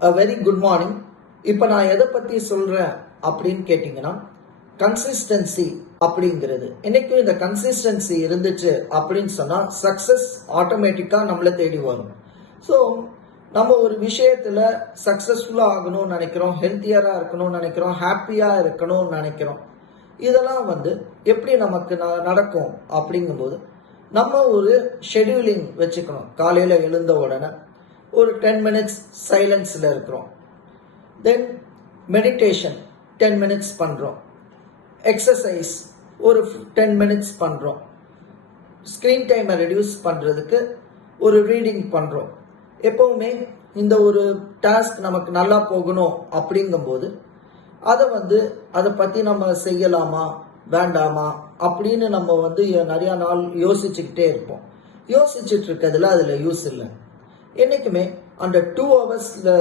a very good morning. இப்போ நான் எதை பற்றி சொல்கிறேன் அப்படின்னு கேட்டிங்கன்னா, கன்சிஸ்டன்சி அப்படிங்கிறது. இன்னைக்கும் இந்த கன்சிஸ்டன்சி இருந்துச்சு அப்படின்னு சொன்னால் சக்ஸஸ் ஆட்டோமேட்டிக்காக நம்மளை தேடி வரும். ஸோ நம்ம ஒரு விஷயத்தில் சக்ஸஸ்ஃபுல்லாக ஆகணும்னு நினைக்கிறோம், ஹெல்த்தியராக இருக்கணும்னு நினைக்கிறோம், ஹாப்பியாக இருக்கணும்னு நினைக்கிறோம். இதெல்லாம் எப்படி நமக்கு நடக்கும் அப்படிங்கும்போது நம்ம ஒரு ஷெடியூலிங் வச்சுக்கணும். காலையில் எழுந்த உடனே ஒரு 10 மினிட்ஸ் சைலன்ஸில் இருக்கிறோம். தென் மெடிடேஷன் 10 மினிட்ஸ் பண்ணுறோம். எக்ஸசைஸ் ஒரு 10 மினிட்ஸ் பண்ணுறோம். ஸ்க்ரீன் டைமை ரெடியூஸ் பண்ணுறதுக்கு ஒரு ரீடிங் பண்ணுறோம். எப்போவுமே இந்த ஒரு டாஸ்க் நமக்கு நல்லா போகணும் அப்படிங்கும்போது அதை பற்றி நம்ம செய்யலாமா வேண்டாமா அப்படின்னு நம்ம நிறையா நாள் யோசிச்சுக்கிட்டே இருப்போம். யோசிச்சுட்டு இருக்கிறதுல அதில் யூஸ் இல்லை. என்றைக்குமே அந்த 2 ஹவர்ஸில்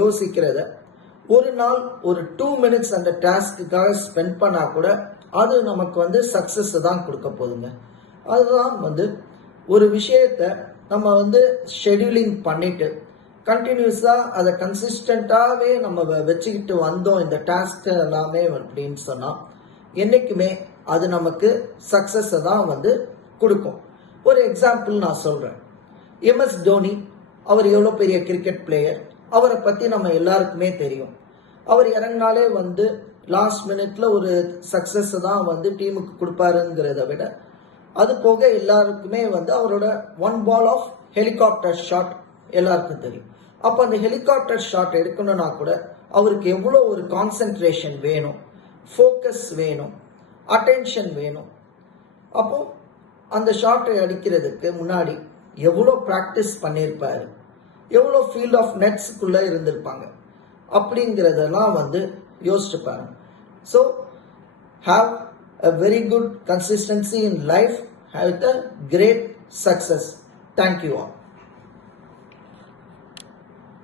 யோசிக்கிறத ஒரு நாள் ஒரு 2 மினிட்ஸ் அந்த டாஸ்க்குக்காக ஸ்பெண்ட் பண்ணால் கூட அது நமக்கு சக்ஸஸ் தான் கொடுக்க போகுதுங்க. அதுதான் ஒரு விஷயத்தை நம்ம ஷெடியூலிங் பண்ணிட்டு கண்டினியூஸாக அதை கன்சிஸ்டண்ட்டாகவே நம்ம வச்சுக்கிட்டு வந்தோம் இந்த டாஸ்க் எல்லாமே அப்படின்னு சொன்னால் என்றைக்குமே அது நமக்கு சக்ஸஸை தான் கொடுக்கும். ஒரு எக்ஸாம்பிள் நான் சொல்கிறேன். MS தோனி, அவர் எவ்வளோ பெரிய கிரிக்கெட் பிளேயர், அவரை பற்றி நம்ம எல்லாருக்குமே தெரியும். அவர் இறங்கினாலே லாஸ்ட் மினிட்ல ஒரு சக்ஸஸை தான் டீமுக்கு கொடுப்பாருங்கிறத விட அது போக எல்லாருக்குமே அவரோட 1 பால் ஆஃப் ஹெலிகாப்டர் ஷாட் எல்லாருக்கும் தெரியும். அப்போ அந்த ஹெலிகாப்டர் ஷாட் எடுக்கணும்னா கூட அவருக்கு எவ்வளோ ஒரு கான்சென்ட்ரேஷன் வேணும், ஃபோக்கஸ் வேணும், அட்டென்ஷன் வேணும். அப்போ அந்த ஷாட்டை அடிக்கிறதுக்கு முன்னாடி எவ்வளோ ப்ராக்டிஸ் பண்ணியிருப்பாரு, எவ்வளோ ஃபீல்ட் ஆஃப் நெட்ஸுக்குள்ளே இருந்திருப்பாங்க அப்படிங்கிறதெல்லாம் யோசிச்சு பாருங்க. So have a very good consistency in life, have a great success. Thank you all.